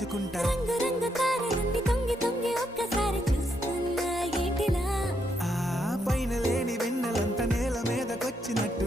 దాచుకుంటా రంగు రంగు తారలన్నీ తొంగి తొంగి ఒక్కసారి చూస్తున్నా ఏంటిలా ఆ పైన లేని వెన్నెలంత నేల మీదకొచ్చినట్టు